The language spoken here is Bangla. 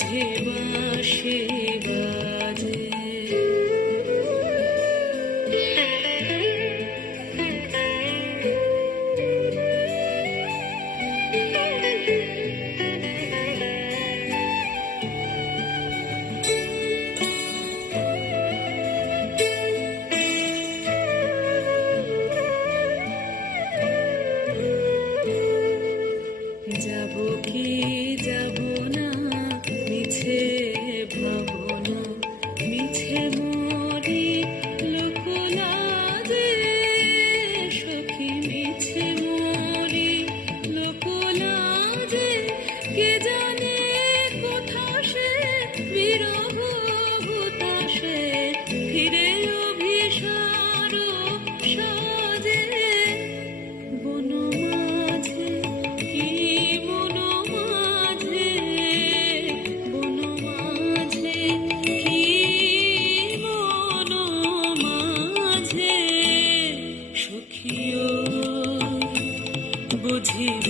বুঝে বাসে কে জানে ফিরে সাজে বন মাঝে বন মাঝে বন মাঝে কি বন মাঝে সুখিও বুঝি বাসি